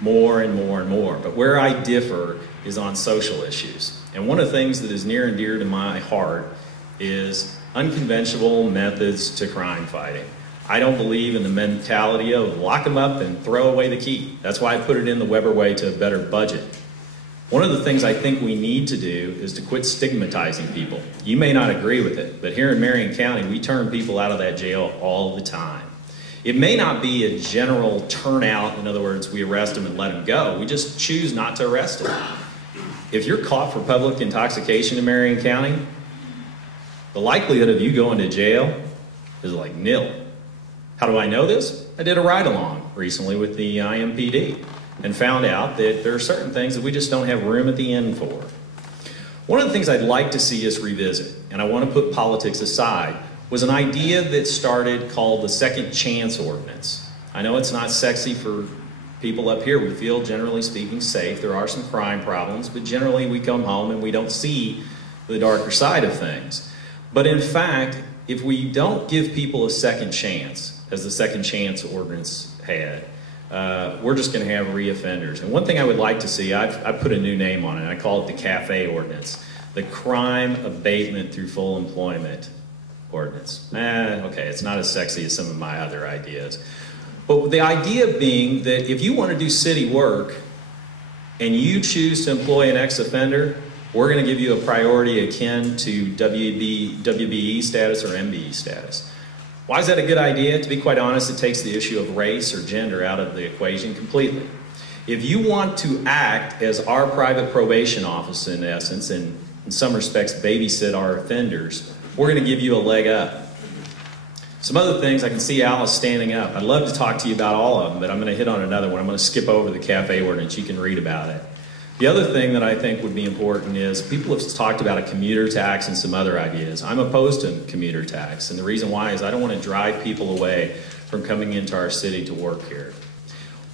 more and more and more. But where I differ is on social issues. And one of the things that is near and dear to my heart is unconventional methods to crime fighting. I don't believe in the mentality of lock them up and throw away the key. That's why I put it in the Weber way to a better budget. One of the things I think we need to do is to quit stigmatizing people. You may not agree with it, but here in Marion County, we turn people out of that jail all the time. It may not be a general turnout, in other words, we arrest them and let them go. We just choose not to arrest them. If you're caught for public intoxication in Marion County, the likelihood of you going to jail is like nil. How do I know this? I did a ride-along recently with the IMPD and found out that there are certain things that we just don't have room at the end for. One of the things I'd like to see us revisit, and I want to put politics aside, was an idea that started called the Second Chance Ordinance. I know it's not sexy for people up here. We feel, generally speaking, safe. There are some crime problems, but generally we come home and we don't see the darker side of things. But in fact, if we don't give people a second chance, as the Second Chance Ordinance had, we're just going to have reoffenders. And one thing I would like to see, I've put a new name on it. I call it the CAFE Ordinance, the Crime Abatement Through Full Employment Ordinance. Okay, it's not as sexy as some of my other ideas. But the idea being that if you want to do city work and you choose to employ an ex-offender, we're going to give you a priority akin to WBE status or MBE status. Why is that a good idea? To be quite honest, it takes the issue of race or gender out of the equation completely. If you want to act as our private probation office, in essence, and in some respects babysit our offenders, we're going to give you a leg up. Some other things, I can see Alice standing up. I'd love to talk to you about all of them, but I'm going to hit on another one. I'm going to skip over the CAFE Ordinance. You can read about it. The other thing that I think would be important is people have talked about a commuter tax and some other ideas. I'm opposed to commuter tax, and the reason why is I don't want to drive people away from coming into our city to work here.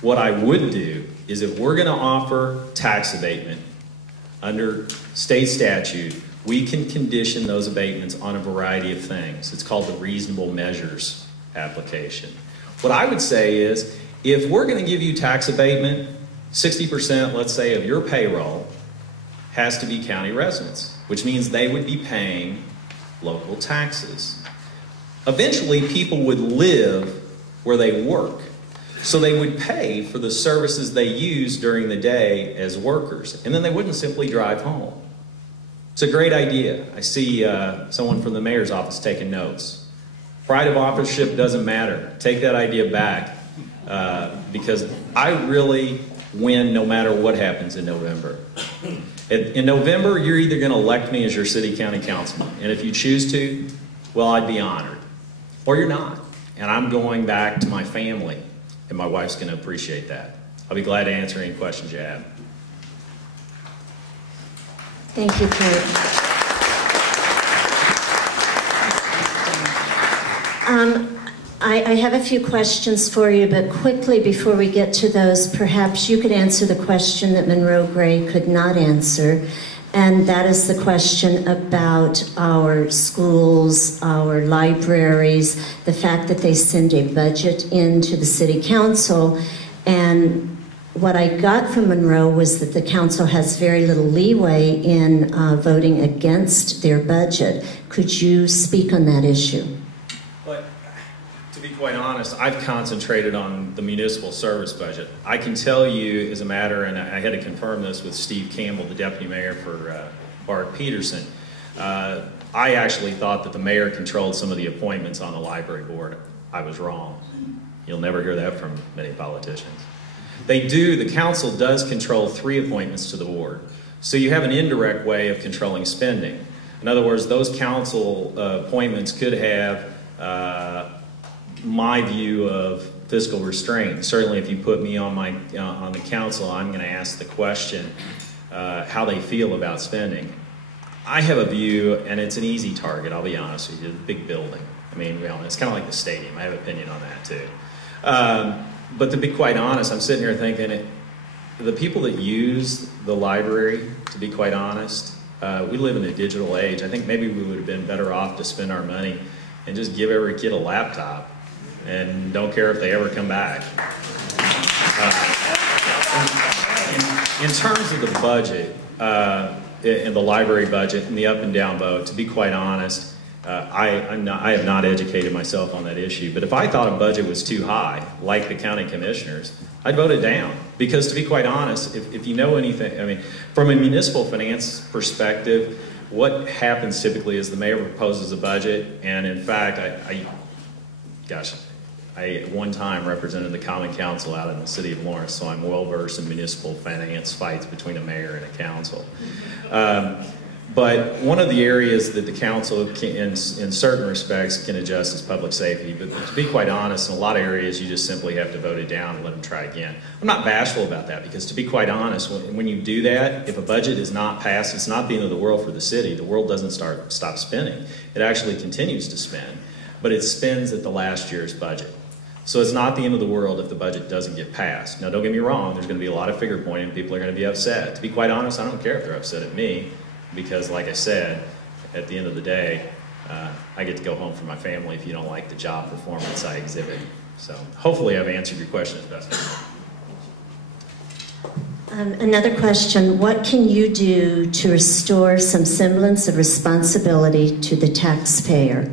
What I would do is if we're going to offer tax abatement under state statute, we can condition those abatements on a variety of things. It's called the reasonable measures application. What I would say is if we're going to give you tax abatement, 60%, let's say, of your payroll has to be county residents, which means they would be paying local taxes. Eventually, people would live where they work, so they would pay for the services they use during the day as workers, and then they wouldn't simply drive home. It's a great idea. I see someone from the mayor's office taking notes. Pride of authorship doesn't matter. Take that idea back because I really win no matter what happens in November. In November, you're either going to elect me as your city county councilman, and if you choose to, well, I'd be honored. Or you're not, and I'm going back to my family, and my wife's going to appreciate that. I'll be glad to answer any questions you have. Thank you, Kurt. I have a few questions for you, but quickly before we get to those, perhaps you could answer the question that Monroe Gray could not answer, and that is the question about our schools, our libraries, the fact that they send a budget into the city council, and what I got from Monroe was that the council has very little leeway in voting against their budget. Could you speak on that issue? But to be quite honest, I've concentrated on the municipal service budget. I can tell you as a matter, and I had to confirm this with Steve Campbell, the deputy mayor for Bart Peterson, I actually thought that the mayor controlled some of the appointments on the library board. I was wrong. You'll never hear that from many politicians. They do, the council does control 3 appointments to the board. So you have an indirect way of controlling spending. In other words, those council appointments could have my view of fiscal restraint. Certainly if you put me on the council, I'm going to ask the question how they feel about spending. I have a view, and it's an easy target, I'll be honest with you, the big building. I mean, it's kind of like the stadium. I have an opinion on that too. But to be quite honest, I'm sitting here thinking, the people that use the library, to be quite honest, we live in a digital age. I think maybe we would have been better off to spend our money and just give every kid a laptop and don't care if they ever come back. In terms of the budget, in the library budget and the up and down vote, to be quite honest, I have not educated myself on that issue. But if I thought a budget was too high, like the county commissioners, I'd vote it down. Because to be quite honest, if you know anything, I mean, from a municipal finance perspective, what happens typically is the mayor proposes a budget, and in fact, I at one time represented the Common Council out in the city of Lawrence, so I'm well versed in municipal finance fights between a mayor and a council. But one of the areas that the council can, in certain respects, can adjust is public safety. But to be quite honest, in a lot of areas, you just simply have to vote it down and let them try again. I'm not bashful about that, because to be quite honest, when you do that, if a budget is not passed, it's not the end of the world for the city. The world doesn't stop spinning. It actually continues to spin, but it spins at the last year's budget. So it's not the end of the world if the budget doesn't get passed. Now, don't get me wrong, there's going to be a lot of finger pointing, people are going to be upset. To be quite honest, I don't care if they're upset at me, because like I said, at the end of the day, I get to go home for my family if you don't like the job performance I exhibit. So hopefully I've answered your question as best I can. Another question, what can you do to restore some semblance of responsibility to the taxpayer?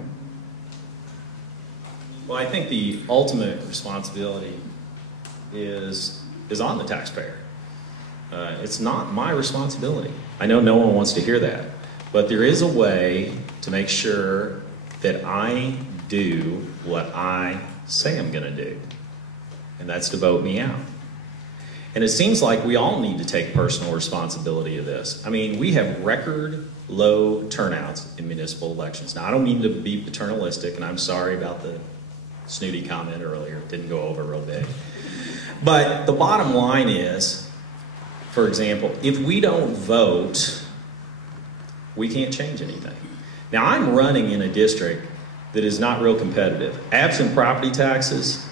Well, I think the ultimate responsibility is on the taxpayer. It's not my responsibility. I know no one wants to hear that, but there is a way to make sure that I do what I say I'm going to do, and that's to vote me out. And it seems like we all need to take personal responsibility of this. I mean, we have record low turnouts in municipal elections. Now, I don't mean to be paternalistic, and I'm sorry about the snooty comment earlier. It didn't go over real big. But the bottom line is, for example, if we don't vote, we can't change anything. Now, I'm running in a district that is not real competitive. Absent property taxes,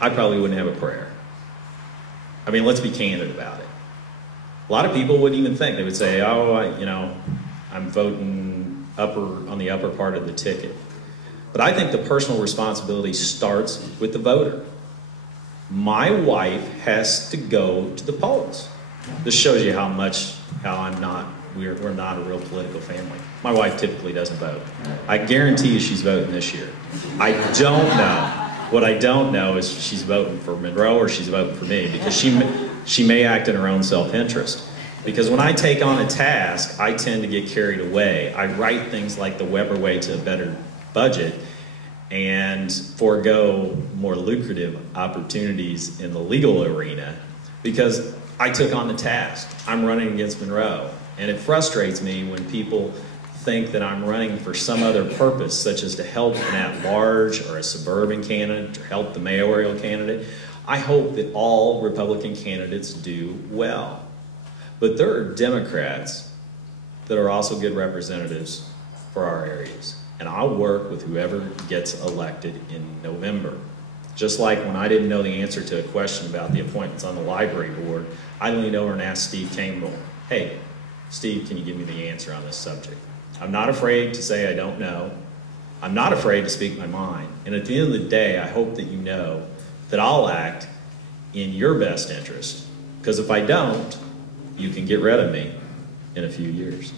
I probably wouldn't have a prayer. I mean, let's be candid about it. A lot of people wouldn't even think. They would say, oh, I'm voting on the upper part of the ticket. But I think the personal responsibility starts with the voter. My wife has to go to the polls. This shows you how we're not a real political family. My wife typically doesn't vote. I guarantee you she's voting this year. I don't know. What I don't know is if she's voting for Monroe or she's voting for me, because she may act in her own self-interest. Because when I take on a task, I tend to get carried away. I write things like the Weber way to a better budget and forego more lucrative opportunities in the legal arena because I took on the task. I'm running against Monroe. And it frustrates me when people think that I'm running for some other purpose, such as to help an at-large or a suburban candidate or help the mayoral candidate. I hope that all Republican candidates do well. But there are Democrats that are also good representatives for our areas. And I'll work with whoever gets elected in November. Just like when I didn't know the answer to a question about the appointments on the library board, I leaned over and asked Steve Campbell, hey, Steve, can you give me the answer on this subject? I'm not afraid to say I don't know. I'm not afraid to speak my mind. And at the end of the day, I hope that you know that I'll act in your best interest. Because if I don't, you can get rid of me in a few years.